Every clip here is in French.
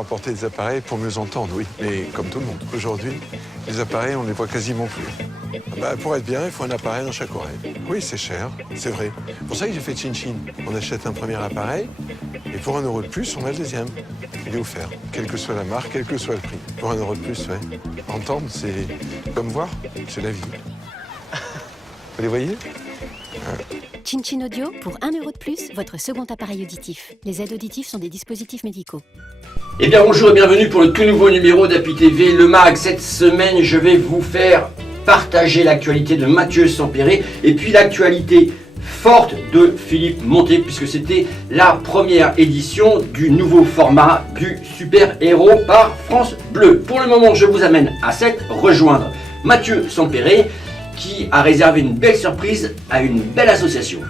apporter des appareils pour mieux entendre, oui. Mais comme tout le monde, aujourd'hui, les appareils, on ne les voit quasiment plus. Pour être bien, il faut un appareil dans chaque oreille. Oui, c'est cher, c'est vrai. C'est pour ça que j'ai fait Chin-Chin. On achète un premier appareil, et pour 1 euro de plus, on a le deuxième. Il est offert, quelle que soit la marque, quel que soit le prix. Pour 1 euro de plus, oui. Entendre, c'est comme voir, c'est la vie. Vous les voyez ? Chin-Chin Audio, pour 1 euro de plus, votre second appareil auditif. Les aides auditives sont des dispositifs médicaux. Eh bien bonjour et bienvenue pour le tout nouveau numéro d'Appui TV, le MAG. Cette semaine, je vais vous faire partager l'actualité de Mathieu Sampéré et puis l'actualité forte de Philippe Monté, puisque c'était la première édition du nouveau format du Super Héros par France Bleu. Pour le moment, je vous amène à 7 rejoindre Mathieu Sampéré, qui a réservé une belle surprise à une belle association.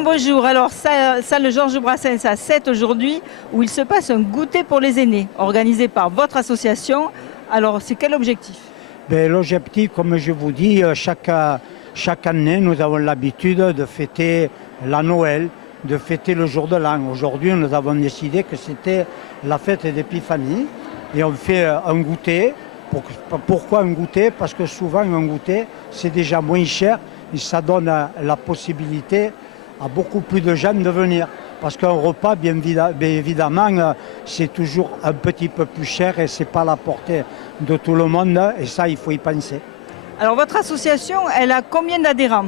Bonjour, alors salle Georges Brassens à 7 aujourd'hui, où il se passe un goûter pour les aînés, organisé par votre association. Alors c'est quel objectif? L'objectif, comme je vous dis, chaque année, nous avons l'habitude de fêter la Noël, de fêter le jour de l'an. Aujourd'hui, nous avons décidé que c'était la fête d'Épiphanie et on fait un goûter. Pourquoi un goûter? Parce que souvent, un goûter, c'est déjà moins cher et ça donne la possibilité à beaucoup plus de gens de venir. Parce qu'un repas, bien évidemment, c'est toujours un petit peu plus cher et ce n'est pas à la portée de tout le monde. Et ça, il faut y penser. Alors, votre association, elle a combien d'adhérents?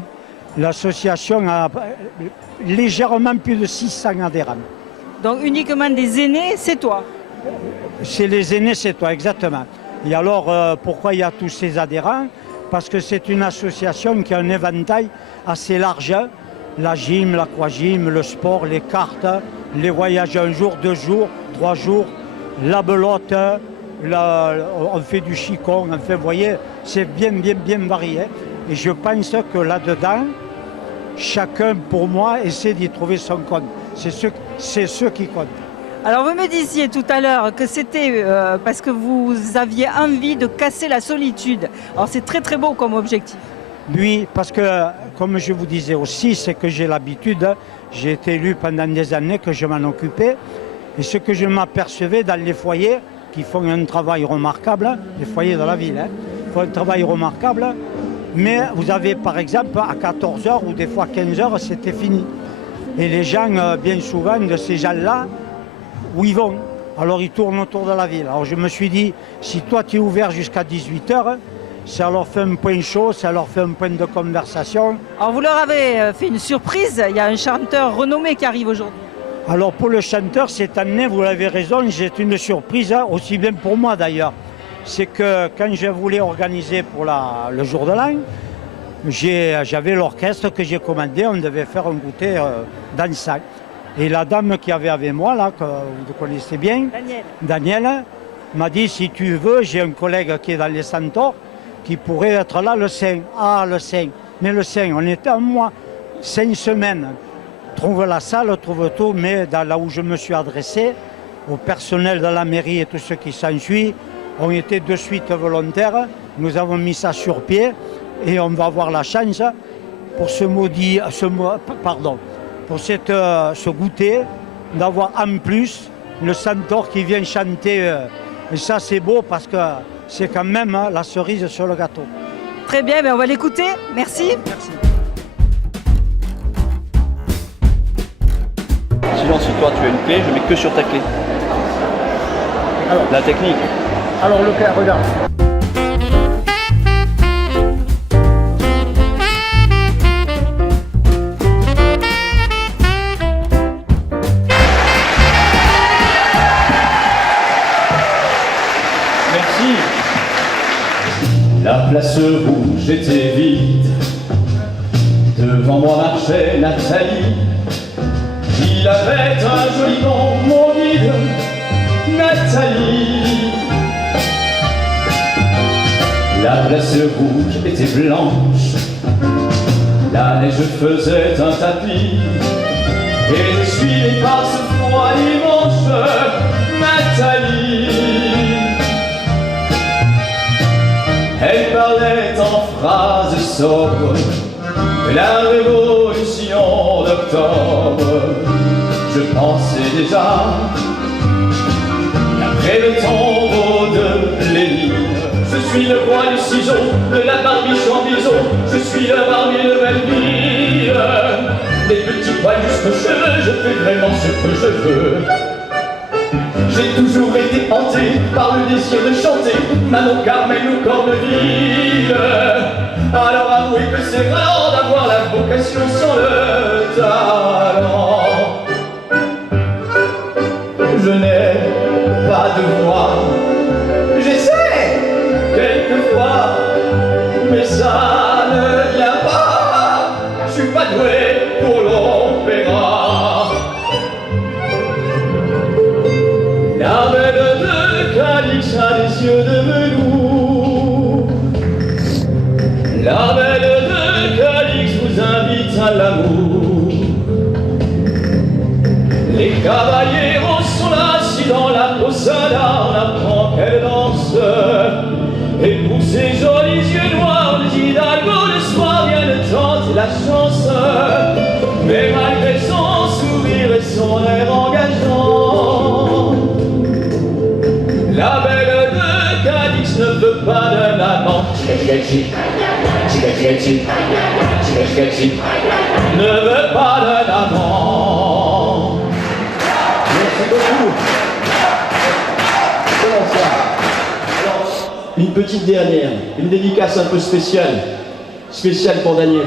L'association a légèrement plus de 600 adhérents. Donc, uniquement des aînés, c'est toi? C'est les aînés, c'est toi, exactement. Et alors, pourquoi il y a tous ces adhérents? Parce que c'est une association qui a un éventail assez large. La gym, l'aquagym, le sport, les cartes, les voyages 1 jour, 2 jours, 3 jours, la belote, on fait du chicon, enfin, vous voyez, c'est bien varié. Et je pense que là-dedans, chacun, pour moi, essaie d'y trouver son compte. C'est ce qui compte. Alors, vous me disiez tout à l'heure que c'était parce que vous aviez envie de casser la solitude. Alors, c'est très très beau comme objectif. Oui, parce que, comme je vous disais aussi, c'est que j'ai l'habitude, j'ai été élu pendant des années que je m'en occupais, et ce que je m'apercevais dans les foyers, qui font un travail remarquable, les foyers de la ville, font un travail remarquable, mais vous avez par exemple à 14h ou des fois 15h, c'était fini. Et les gens, bien souvent, de ces gens-là, où ils vont? Alors ils tournent autour de la ville. Alors je me suis dit, si toi tu es ouvert jusqu'à 18h, ça leur fait un point chaud, ça leur fait un point de conversation. Alors vous leur avez fait une surprise, il y a un chanteur renommé qui arrive aujourd'hui. Alors pour le chanteur, cette année, vous l'avez raison, c'est une surprise, aussi bien pour moi d'ailleurs. C'est que quand je voulais organiser pour le jour de l'an, j'avais l'orchestre que j'ai commandé, on devait faire un goûter dansant. Et la dame qui avait avec moi, là, que vous connaissez bien, Daniel, m'a dit, si tu veux, j'ai un collègue qui est dans les Centaures, qui pourrait être là le 5. Ah, le 5. Mais le 5, on était en mois, 5 semaines. Trouve la salle, trouve tout, mais là où je me suis adressé, au personnel de la mairie et tous ceux qui s'ensuivent, ont été de suite volontaires. Nous avons mis ça sur pied et on va avoir la chance pour ce goûter, d'avoir en plus le Centaure qui vient chanter. Et ça, c'est beau parce que c'est quand même la cerise sur le gâteau. Très bien, on va l'écouter. Merci. Merci. Sinon, si toi tu as une clé, je mets que sur ta clé. Alors, la technique. Alors le cas, regarde. La place rouge était vide. Devant moi marchait Nathalie. Il avait un joli nom, mon guide, Nathalie. La place rouge était blanche, la neige faisait un tapis, et je suis par ce froid dimanche, Nathalie. Elle parlait en phrases sobres de la révolution d'octobre. Je pensais déjà qu'après le tombeau de Lénine, je suis le roi du ciseau, de la barbiche en bison, je suis le barbier de Belleville. Les petits poils jusqu'aux cheveux, je fais vraiment ce que je veux. J'ai toujours été hanté par le désir de chanter Manon, Carmel ou Corneville. Alors avouez que c'est rare d'avoir la vocation sans le talent. Je n'ai pas de voix, j'essaie quelquefois, mais ça ne vient pas. Je suis pas doué pour l'opéra. La belle de Cadix a des yeux de velours. La belle de Cadix vous invite à l'amour. Les caballeros sont assis dans la posada, on apprend qu'elle danse. Et pour ces jolis yeux noirs, les hidalgos le soir viennent tenter la chance. Mais malgré son sourire et son air engageant, la belle de Cadix ne veut pas d'un amant. Ne veut pas d'un amant. Merci beaucoup. Comment ça? Alors, une petite dernière, une dédicace un peu spéciale. Spéciale pour Daniel.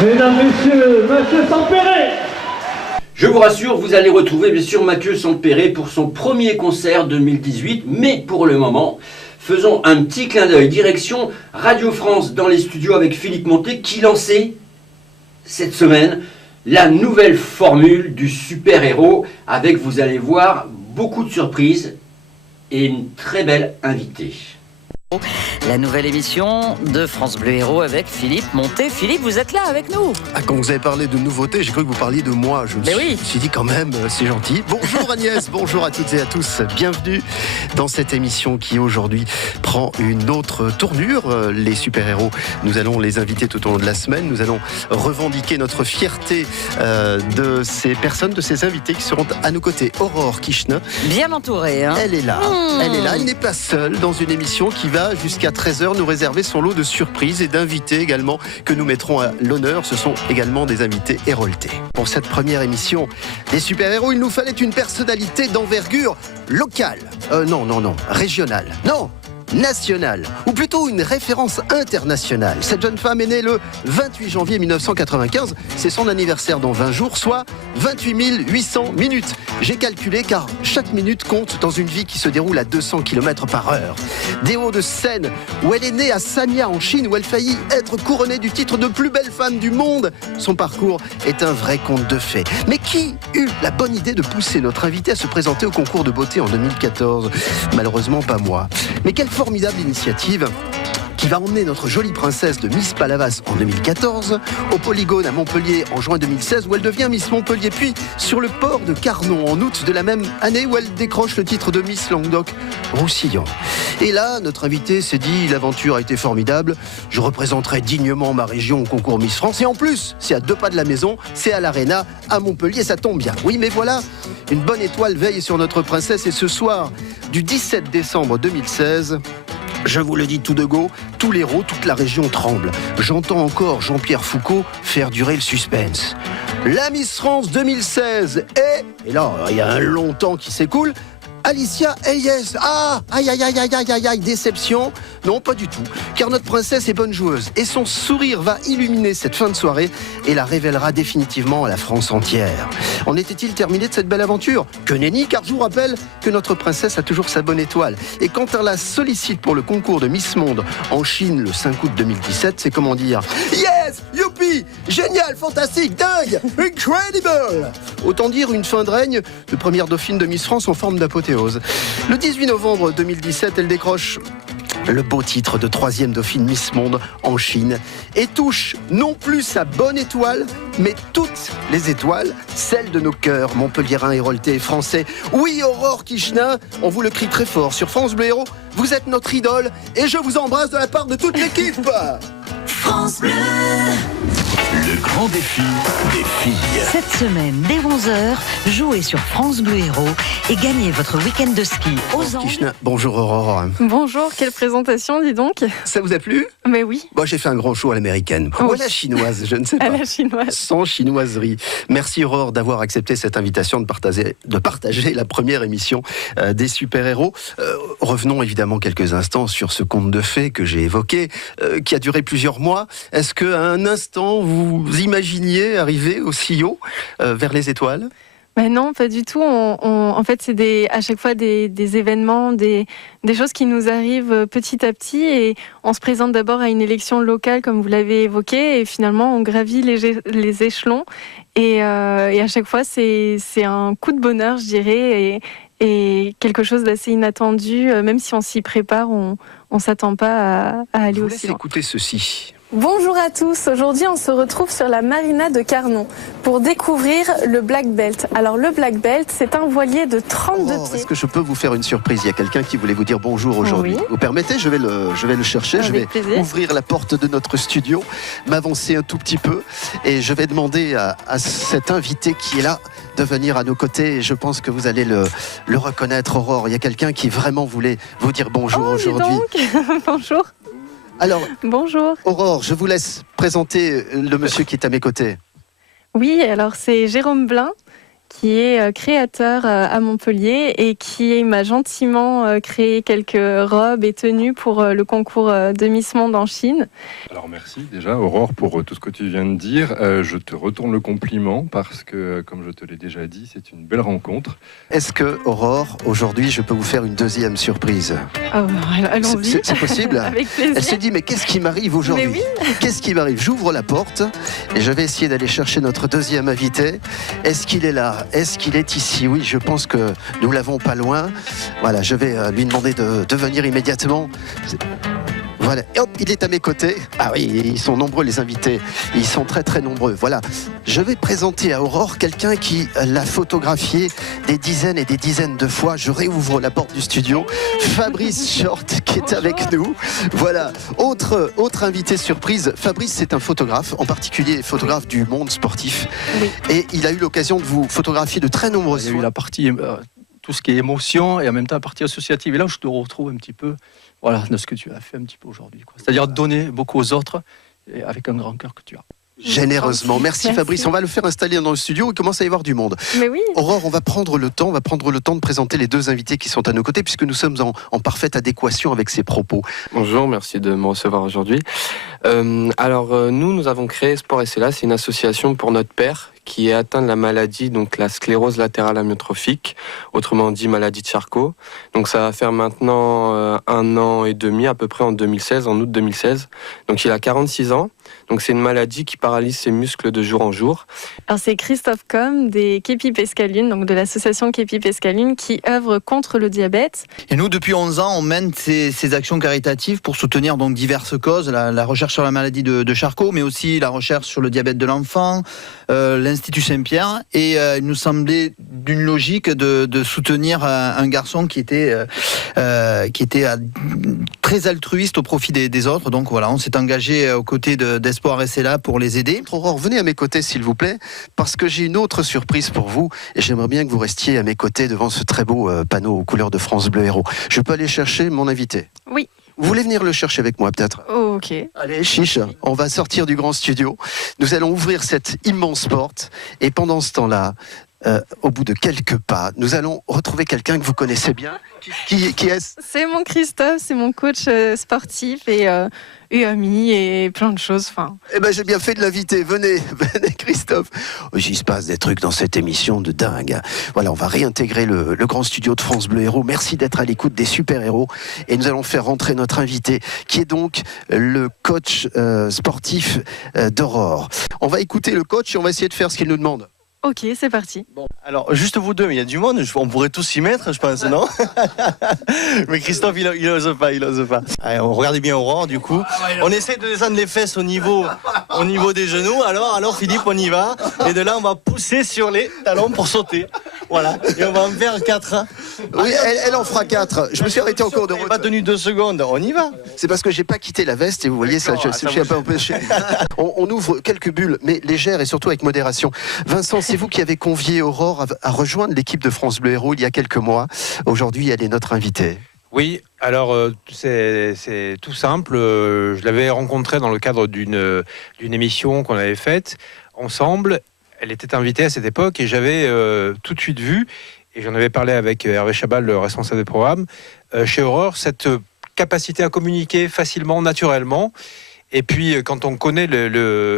Mesdames, Messieurs, Mathieu Sampéré. Je vous rassure, vous allez retrouver bien sûr Mathieu Sampéré pour son premier concert 2018, mais pour le moment, faisons un petit clin d'œil direction Radio France dans les studios avec Philippe Montet qui lançait cette semaine la nouvelle formule du super-héros avec, vous allez voir, beaucoup de surprises et une très belle invitée. La nouvelle émission de France Bleu Héros avec Philippe Montet. Philippe, vous êtes là avec nous. Ah, quand vous avez parlé de nouveautés, j'ai cru que vous parliez de moi. Je me suis dit quand même, c'est gentil. Bonjour Agnès, bonjour à toutes et à tous. Bienvenue dans cette émission qui aujourd'hui prend une autre tournure. Les super-héros, nous allons les inviter tout au long de la semaine. Nous allons revendiquer notre fierté de ces personnes, de ces invités qui seront à nos côtés. Aurore Kishna. Bien entourée. Hein. Elle est là. Elle est là. Elle n'est pas seule dans une émission qui va jusqu'à 13h nous réserver son lot de surprises et d'invités également que nous mettrons à l'honneur. Ce sont également des invités héroltés. Pour cette première émission des super-héros, il nous fallait une personnalité d'envergure locale. Non, régionale. Non, nationale, ou plutôt une référence internationale. Cette jeune femme est née le 28 janvier 1995, c'est son anniversaire dans 20 jours, soit 28 800 minutes. J'ai calculé car chaque minute compte dans une vie qui se déroule à 200 km par heure. Des Hauts-de-Seine, où elle est née à Sanya en Chine, où elle faillit être couronnée du titre de plus belle femme du monde. Son parcours est un vrai conte de fées. Mais qui eut la bonne idée de pousser notre invité à se présenter au concours de beauté en 2014 ? Malheureusement pas moi. Mais quelle formidable initiative qui va emmener notre jolie princesse de Miss Palavas en 2014, au Polygone à Montpellier en juin 2016 où elle devient Miss Montpellier, puis sur le port de Carnon en août de la même année où elle décroche le titre de Miss Languedoc-Roussillon. Et là, notre invité s'est dit, l'aventure a été formidable, je représenterai dignement ma région au concours Miss France et en plus, c'est à 2 pas de la maison, c'est à l'Arena, à Montpellier, ça tombe bien. Oui, mais voilà, une bonne étoile veille sur notre princesse et ce soir du 17 décembre 2016... Je vous le dis tout de go, tout l'Hérault, toute la région tremble. J'entends encore Jean-Pierre Foucault faire durer le suspense. La Miss France 2016 et là, il y a un long temps qui s'écoule, Alicia Hayes. Ah, aïe, déception. Non, pas du tout. Car notre princesse est bonne joueuse et son sourire va illuminer cette fin de soirée et la révélera définitivement à la France entière. En était-il terminé de cette belle aventure ? Que nenni, car je vous rappelle que notre princesse a toujours sa bonne étoile. Et quand elle la sollicite pour le concours de Miss Monde en Chine le 5 août 2017, c'est comment dire ? Yes, youpi, génial, fantastique, dingue, incredible. Autant dire une fin de règne de première dauphine de Miss France en forme d'apothéose. Le 18 novembre 2017, elle décroche le beau titre de 3e dauphine Miss Monde en Chine et touche non plus sa bonne étoile, mais toutes les étoiles, celles de nos cœurs montpelliérains, héroltais et français. Oui, Aurore Kichenin, on vous le crie très fort sur France Bleu Héros, vous êtes notre idole et je vous embrasse de la part de toute l'équipe. France Bleu. Le grand défi des filles. Cette semaine, dès 11h, jouez sur France Bleu Héros et gagnez votre week-end de ski aux Andes. Bonjour Aurore. Bonjour, quelle présentation, dis donc. Ça vous a plu ? Mais oui. Moi, j'ai fait un grand show à l'américaine. Ou à la chinoise, je ne sais pas. À la chinoise. Sans chinoiserie. Merci Aurore d'avoir accepté cette invitation de partager la première émission des super-héros. Revenons évidemment quelques instants sur ce conte de fées que j'ai évoqué, qui a duré plusieurs mois. Est-ce qu'à un instant, vous imaginiez arriver aussi haut vers les étoiles ? Ben non, pas du tout. En fait, c'est à chaque fois des événements, des choses qui nous arrivent petit à petit. Et on se présente d'abord à une élection locale, comme vous l'avez évoqué. Et finalement, on gravit les échelons. Et à chaque fois, c'est un coup de bonheur, je dirais. Et quelque chose d'assez inattendu. Même si on s'y prépare, on ne s'attend pas à aller aussi loin. Écoutez ceci. Bonjour à tous, aujourd'hui on se retrouve sur la marina de Carnon pour découvrir le Black Belt. Alors le Black Belt, c'est un voilier de 32 pieds. Est-ce que je peux vous faire une surprise ? Il y a quelqu'un qui voulait vous dire bonjour aujourd'hui. Oui. Vous permettez ? Je vais le chercher, je vais ouvrir la porte de notre studio, m'avancer un tout petit peu et je vais demander à cet invité qui est là de venir à nos côtés. Et je pense que vous allez le reconnaître, Aurore. Il y a quelqu'un qui vraiment voulait vous dire bonjour aujourd'hui. Bonjour. Alors, bonjour. Aurore, je vous laisse présenter le monsieur qui est à mes côtés. Oui, alors c'est Jérôme Blin, qui est créateur à Montpellier et qui m'a gentiment créé quelques robes et tenues pour le concours de Miss Monde en Chine. Alors merci déjà Aurore pour tout ce que tu viens de dire. Je te retourne le compliment parce que, comme je te l'ai déjà dit, c'est une belle rencontre. Est-ce que, Aurore, aujourd'hui, je peux vous faire une deuxième surprise ? Allons-y. C'est possible ? Avec plaisir. Elle se dit, mais qu'est-ce qui m'arrive aujourd'hui ? Mais oui. Qu'est-ce qui m'arrive ? J'ouvre la porte et je vais essayer d'aller chercher notre deuxième invité. Est-ce qu'il est là ? Est-ce qu'il est ici ? Oui, je pense que nous l'avons pas loin. Voilà, je vais lui demander de venir immédiatement. Voilà, et hop, il est à mes côtés. Ah oui, ils sont nombreux les invités. Ils sont très très nombreux. Voilà, je vais présenter à Aurore quelqu'un qui l'a photographié des dizaines et des dizaines de fois. Je réouvre la porte du studio. Fabrice Short qui est avec nous. Voilà, autre invité surprise. Fabrice, c'est un photographe, en particulier photographe du monde sportif. Oui. Et il a eu l'occasion de vous photographier de très nombreuses fois. Il y a eu la partie... tout ce qui est émotion et en même temps la partie associative. Et là où je te retrouve un petit peu de ce que tu as fait un petit peu aujourd'hui. C'est-à-dire donner beaucoup aux autres et avec un grand cœur que tu as. Généreusement. Merci Fabrice. On va le faire installer dans le studio. Il commence à y avoir du monde. Mais oui. Aurore, on va prendre le temps de présenter les deux invités qui sont à nos côtés puisque nous sommes en parfaite adéquation avec ces propos. Bonjour, merci de me recevoir aujourd'hui. Nous avons créé Sport SLA, c'est une association pour notre père qui est atteint de la maladie, donc la sclérose latérale amyotrophique, autrement dit maladie de Charcot. Donc ça va faire maintenant 1 an et demi, à peu près en 2016, en août 2016. Donc il a 46 ans. Donc c'est une maladie qui paralyse ses muscles de jour en jour. Alors c'est Christophe Combe des Képi Pescaline, donc de l'association Képi Pescaline, qui œuvre contre le diabète. Et nous, depuis 11 ans, on mène ces actions caritatives pour soutenir donc diverses causes, la recherche sur la maladie de Charcot, mais aussi la recherche sur le diabète de l'enfant, l'Institut Saint-Pierre. Et il nous semblait d'une logique de soutenir un garçon qui était très altruiste au profit des autres. Donc voilà, on s'est engagé aux côtés d'Espoir SLA pour les aider. Aurore, venez à mes côtés s'il vous plaît, parce que j'ai une autre surprise pour vous et j'aimerais bien que vous restiez à mes côtés devant ce très beau panneau aux couleurs de France Bleu Héros. Je peux aller chercher mon invité? Oui. Vous voulez venir le chercher avec moi peut-être? Oh, ok. Allez, chiche, on va sortir du grand studio. Nous allons ouvrir cette immense porte et pendant ce temps-là, au bout de quelques pas, nous allons retrouver quelqu'un que vous connaissez bien. Qui est-ce? C'est mon Christophe, c'est mon coach sportif et ami et plein de choses. Eh ben, j'ai bien fait de l'inviter. Venez Christophe. Il se passe des trucs dans cette émission de dingue. Voilà, on va réintégrer le grand studio de France Bleu Héros. Merci d'être à l'écoute des super-héros. Et nous allons faire rentrer notre invité, qui est donc le coach sportif d'Aurore. On va écouter le coach et on va essayer de faire ce qu'il nous demande. Ok, c'est parti. Bon, alors juste vous deux, mais il y a du monde, on pourrait tous s'y mettre, je pense, non? Mais Christophe, il ose pas. Allez, on regardez bien Aurore, du coup. On essaie de descendre les fesses au niveau des genoux. Alors Philippe, on y va. Et de là, on va pousser sur les talons pour sauter. Voilà. Et on va en faire 4. Oui, elle en fera 4. Je me suis arrêté en cours de route. Pas tenu 2 secondes. On y va. C'est parce que j'ai pas quitté la veste et vous voyez, ça, je suis un peu empêché. On ouvre quelques bulles, mais légères et surtout avec modération. Vincent, c'est vous qui avez convié Aurore à rejoindre l'équipe de France Bleu Héros il y a quelques mois. Aujourd'hui, elle est notre invitée. Oui, alors c'est tout simple. Je l'avais rencontrée dans le cadre d'une émission qu'on avait faite ensemble. Elle était invitée à cette époque et j'avais tout de suite vu, et j'en avais parlé avec Hervé Chabal, le responsable des programmes, chez Aurore, cette capacité à communiquer facilement, naturellement. Et puis, quand on connaît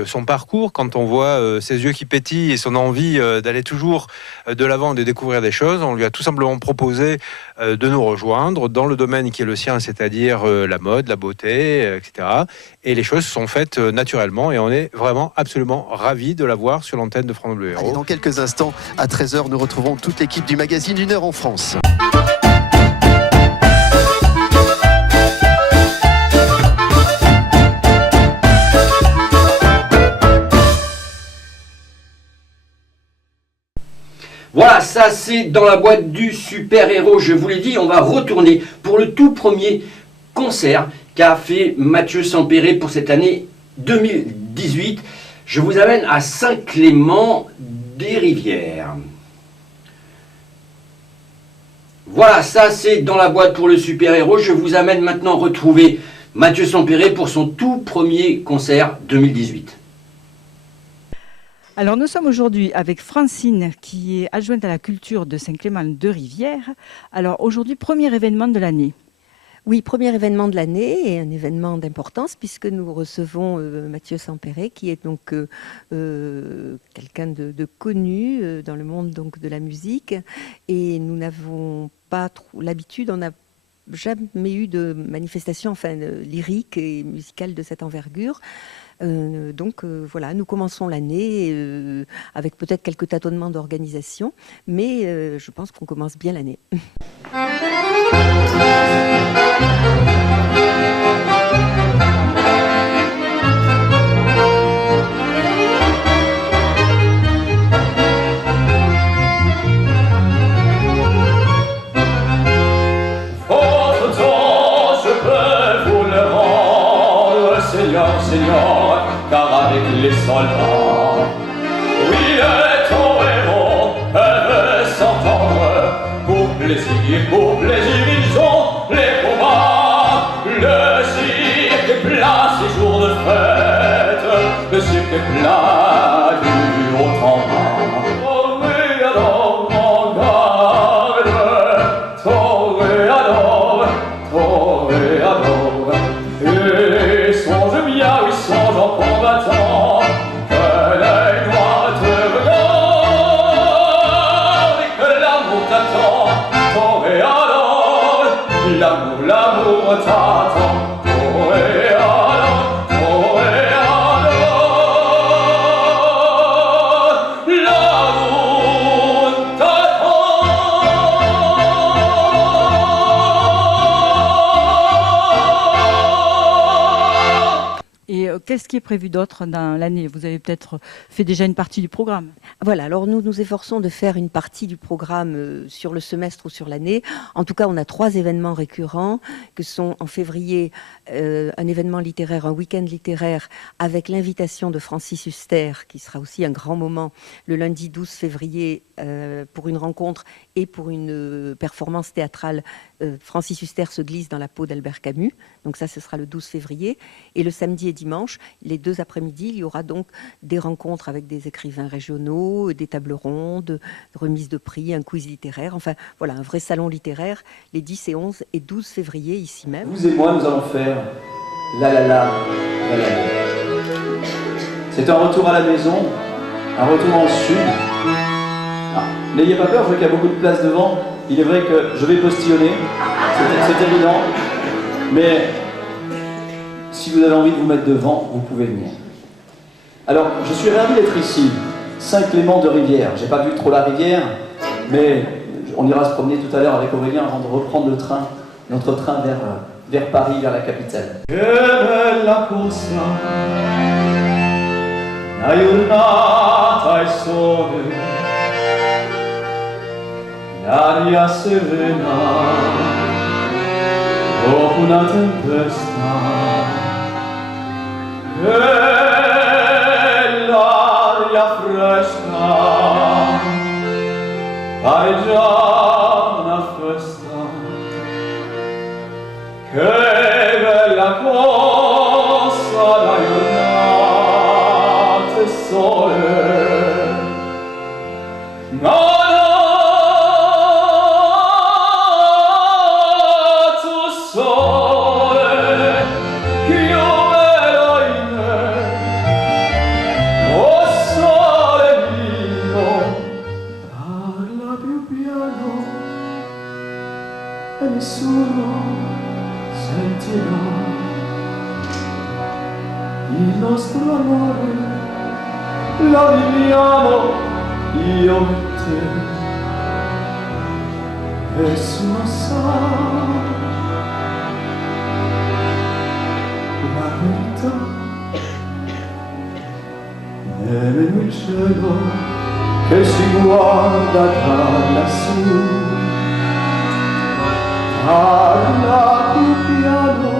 son parcours, quand on voit ses yeux qui pétillent et son envie d'aller toujours de l'avant et de découvrir des choses, on lui a tout simplement proposé de nous rejoindre dans le domaine qui est le sien, c'est-à-dire la mode, la beauté, etc. Et les choses se sont faites naturellement et on est vraiment absolument ravis de la voir sur l'antenne de France Bleu Héros. Allez, dans quelques instants, à 13h, nous retrouvons toute l'équipe du magazine 1 heure en France. Voilà, ça c'est dans la boîte du super-héros. Je vous l'ai dit, on va retourner pour le tout premier concert qu'a fait Mathieu Sampéré pour cette année 2018. Je vous amène à Saint-Clément-des-Rivières. Voilà, ça c'est dans la boîte pour le super-héros. Je vous amène maintenant retrouver Mathieu Sampéré pour son tout premier concert 2018. Alors nous sommes aujourd'hui avec Francine qui est adjointe à la culture de Saint-Clément-de-Rivières. Alors aujourd'hui, premier événement de l'année. Oui, premier événement de l'année et un événement d'importance puisque nous recevons Mathieu Sampéré qui est donc quelqu'un de connu dans le monde donc, de la musique et nous n'avons pas trop l'habitude, on n'a jamais eu de manifestation lyrique et musicale de cette envergure. Voilà, nous commençons l'année avec peut-être quelques tâtonnements d'organisation, mais je pense qu'on commence bien l'année. Seigneur, car avec les soldats, oui, le ton héros, elle veut s'entendre. Pour plaisir, ils ont les combats. Le cirque est plein ces jours de fête. Le cirque est là du haut en bas. Toréador, mon garde, toréador, toréador. Et songe bien, oui, songe en combattant, que l'œil noir te regarde et que l'amour t'attend. Toréador, l'amour, l'amour t'attend. Toréador, toréador, l'amour t'attend. Et qu'est-ce qui est prévu d'autre dans l'année? Vous avez peut-être fait déjà une partie du programme. Voilà, alors nous nous efforçons de faire une partie du programme sur le semestre ou sur l'année. En tout cas, on a 3 événements récurrents, que sont en février un événement littéraire, un week-end littéraire, avec l'invitation de Francis Huster, qui sera aussi un grand moment, le lundi 12 février, pour une rencontre et pour une performance théâtrale. Francis Huster se glisse dans la peau d'Albert Camus. Donc ça, ce sera le 12 février. Et le samedi et dimanche, les 2 après-midi, il y aura donc des rencontres avec des écrivains régionaux, des tables rondes, remises de prix, un quiz littéraire. Enfin, voilà, un vrai salon littéraire les 10 et 11 et 12 février, ici même. Vous et moi, nous allons faire la la la la la. C'est un retour à la maison, un retour dans le sud. Ah, n'ayez pas peur, je vois qu'il y a beaucoup de place devant. Il est vrai que je vais postillonner, c'est évident. Mais si vous avez envie de vous mettre devant, vous pouvez venir. Alors, je suis ravi d'être ici, Saint-Clément de Rivière. J'ai pas vu trop la rivière, mais on ira se promener tout à l'heure avec Aurélien avant de reprendre le train, notre train vers Paris, vers la capitale. Que bella cosa, la giornata è sole, l'aria serena, dopo una tempesta, e l'aria fresca, pare già una festa. Che bella cosa la giornata e sole, il nostro amore lo viviamo io e te, nessuno sa la verità, nemmeno il cielo che si guarda da lassù. Parla più piano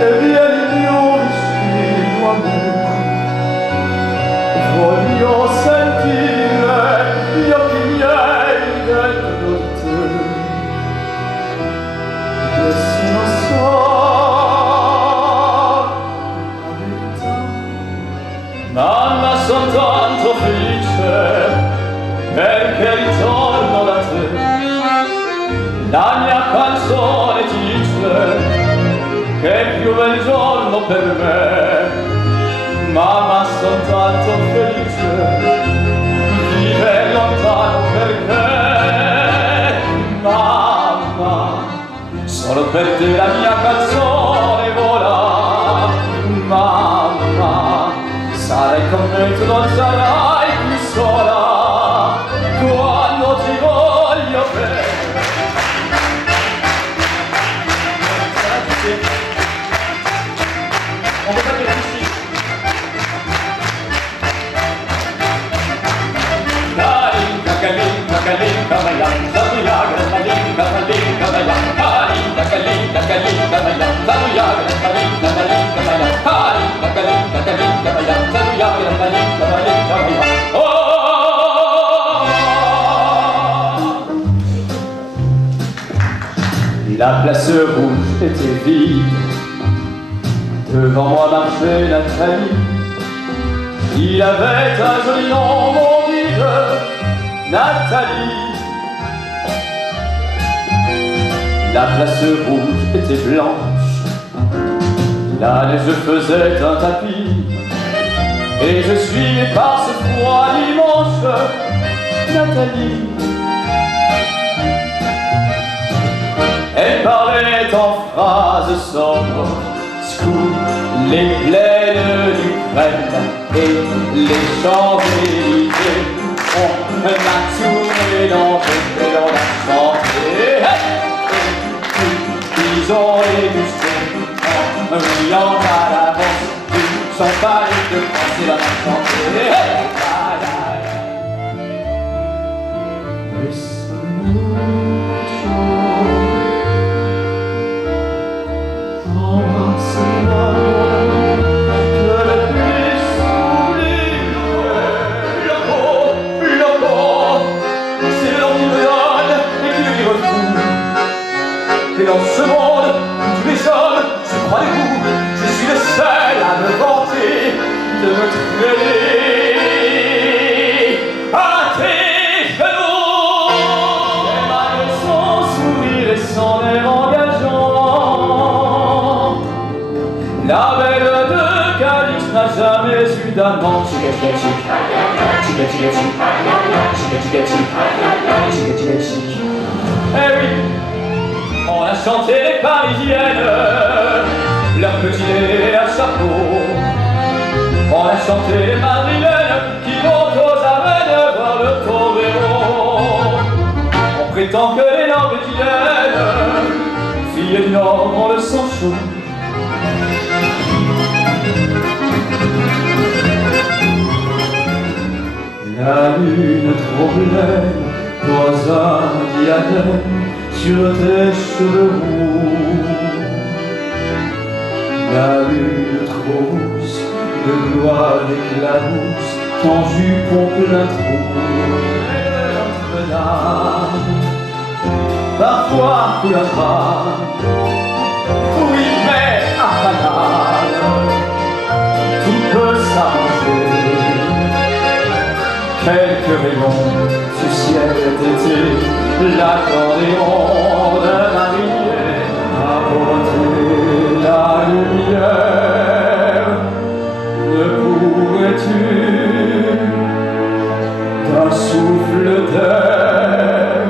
e vieni più vicino a me. Voglio sentire gli occhi miei dentro di te. Nessuno sa la verità. Mamma, son tanto felice perché ritorno da te. La mia canzone ti dice che è più bel giorno per me. Mamma, son tanto felice, vive lontano perché. Mamma, solo per te la mia canzone vola. Mamma, sarai con me, tu non sarai più sola. Quando ti voglio bene. On peut pas dire ici. Kalinka, kalinka, kalinka, maya, zabuyaga, kalinka, kalinka, maya, kalinka, kalinka, kalinka, maya, zabuyaga, kalinka, kalinka, maya, kalinka, kalinka, kalinka, maya, zabuyaga, kalinka, kalinka, maya. La place rouge était vide. Devant moi marchait Nathalie, Il avait un joli nom, mon guide, Nathalie. La place rouge était blanche, la neige faisait un tapis, et je suivais par ce froid dimanche Nathalie. Elle parlait en phrases sombres, les plaines d'Ukraine et les Champs-Élysées. On a tourné dans et l'on a chanté. Ils ont dégusté en riant à l'avance du champagne de France et l'on a chanté. Et dans ce monde, tous les hommes se croient des goûts. Je suis le seul à me vanter de me traîner à tes genoux. Et malgré son sourire et son air engageant, la belle de Cadix n'a jamais eu d'amant. Eh oui, on a chanté les Parisiennes, leurs petits nez à chapeau. On a chanté les Madrilènes qui vont aux arènes voir le Toréo. On prétend que les Norvégiennes, filles du Nord, ont le sang chaud. La lune trop pleine pose un diadème sur tes cheveux roux. La lune trop rousse de gloire éclabousse ton jupon plein trou. Notre-Dame, parfois couleur femme, oui mais à banane, tout peut s'arranger. Quelques rayons du ciel d'été, l'accordéon de Marie apporter la lumière. Ne pourrais-tu d'un souffle d'air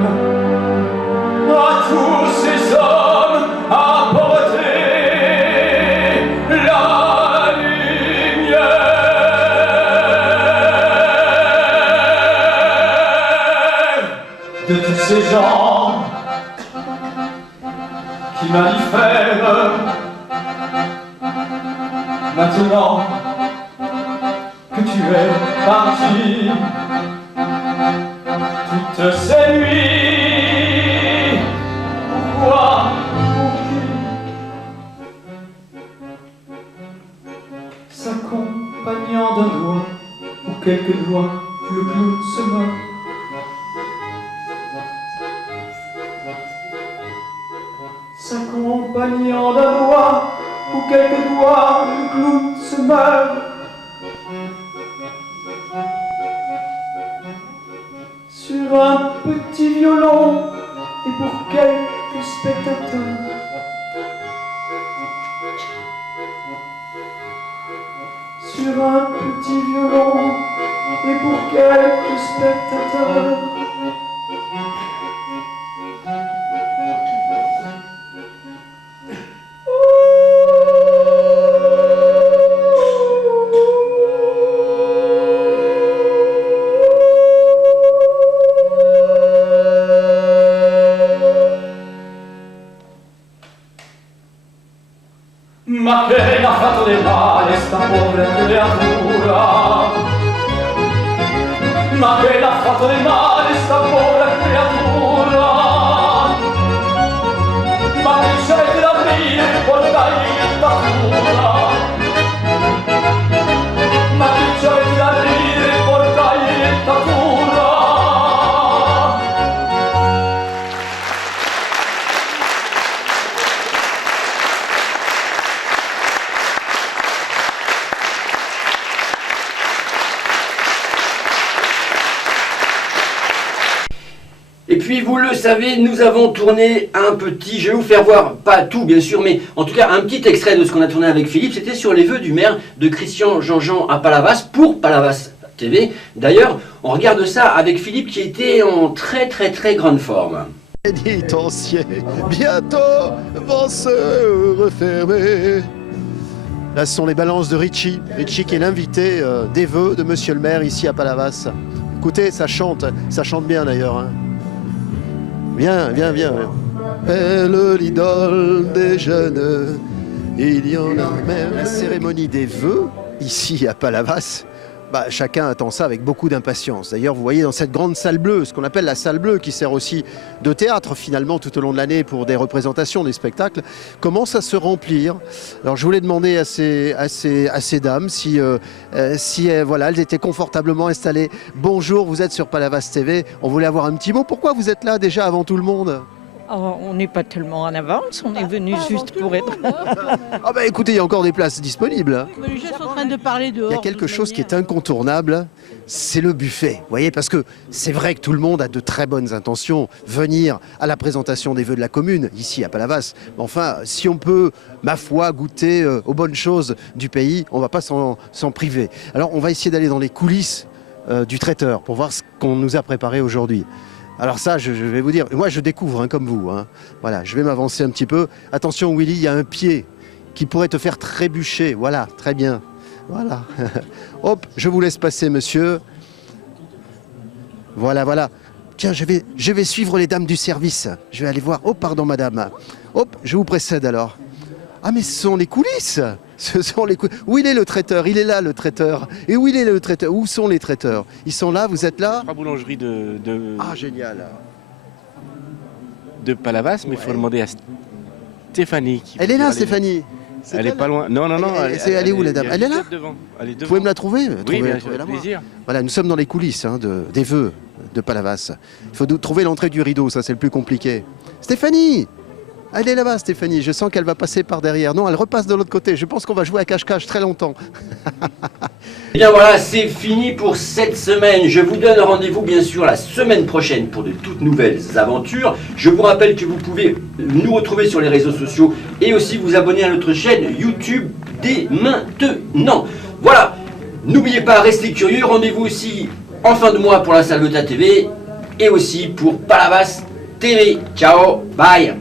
à tous ces hommes apporter la lumière? De tous ces gens qui manifèrent maintenant que tu es parti, toutes ces nuits, pourquoi, pour qui? S'accompagnant d'un doigt ou quelques doigts, le clown se meurt. S'accompagnant d'un doigt ou quelques doigts, le clown se meurt. Sur un petit violon et pour quelques spectateurs. Sur un petit violon et pour quelques spectateurs. Ma che mi ha fatto del male sta povera creatura? Ma che l'ha fatto del male sta povera creatura? Ma che c'è da aprire portargli l'intatura? Ma che c'è da aprire portargli l'intatura? puis vous le savez, nous avons tourné un petit, je vais vous faire voir, pas tout bien sûr, mais en tout cas un petit extrait de ce qu'on a tourné avec Philippe. C'était sur les vœux du maire de Christian Jean-Jean à Palavas pour Palavas TV. D'ailleurs, on regarde ça avec Philippe qui était en très très très grande forme. Pénitencier, bientôt vont se refermer. Là, ce sont les balances de Richie. Richie qui est l'invité des vœux de Monsieur le maire ici à Palavas. Écoutez, ça chante bien d'ailleurs. Hein. Bien. Belle l'idole des jeunes, il y en a même. La cérémonie des vœux ici à Palavas. Chacun attend ça avec beaucoup d'impatience. D'ailleurs, vous voyez dans cette grande salle bleue, ce qu'on appelle la salle bleue, qui sert aussi de théâtre finalement tout au long de l'année pour des représentations, des spectacles, commence à se remplir. Alors je voulais demander à ces dames si voilà, elles étaient confortablement installées. Bonjour, vous êtes sur Palavas TV. On voulait avoir un petit mot. Pourquoi vous êtes là déjà avant tout le monde ? On n'est pas tellement en avance, on est venu juste pour être... Écoutez, il y a encore des places disponibles. Les gens sont en train de parler dehors. Il y a quelque chose qui est incontournable, c'est le buffet. Vous voyez, parce que c'est vrai que tout le monde a de très bonnes intentions, venir à la présentation des vœux de la commune, ici à Palavas. Mais enfin, si on peut, ma foi, goûter aux bonnes choses du pays, on ne va pas s'en priver. Alors, on va essayer d'aller dans les coulisses du traiteur pour voir ce qu'on nous a préparé aujourd'hui. Alors ça, je vais vous dire, moi je découvre comme vous. Hein. Voilà, je vais m'avancer un petit peu. Attention Willy, il y a un pied qui pourrait te faire trébucher. Voilà, très bien. Voilà. Hop, je vous laisse passer monsieur. Voilà. Tiens, je vais suivre les dames du service. Je vais aller voir. Oh, pardon madame. Hop, je vous précède alors. Ah mais ce sont les coulisses. Où il est le traiteur? Il est là le traiteur. Et où il est le traiteur? Où sont les traiteurs? Ils sont là, vous êtes là? La boulangerie de... Ah génial. De Palavas, mais il faut demander à Stéphanie. Elle est là Stéphanie. Elle est pas loin. Non. Elle est où la dame? Elle est là? Vous pouvez me la trouver? Oui, bien sûr, avec plaisir. Voilà, nous sommes dans les coulisses des vœux de Palavas. Il faut trouver l'entrée du rideau, ça c'est le plus compliqué. Stéphanie! Elle est là-bas, Stéphanie. Je sens qu'elle va passer par derrière. Non, elle repasse de l'autre côté. Je pense qu'on va jouer à cache-cache très longtemps. Et bien voilà, c'est fini pour cette semaine. Je vous donne rendez-vous bien sûr la semaine prochaine pour de toutes nouvelles aventures. Je vous rappelle que vous pouvez nous retrouver sur les réseaux sociaux et aussi vous abonner à notre chaîne YouTube dès maintenant. Voilà, n'oubliez pas, restez curieux. Rendez-vous aussi en fin de mois pour la Salvetat TV et aussi pour Palavas TV. Ciao, bye.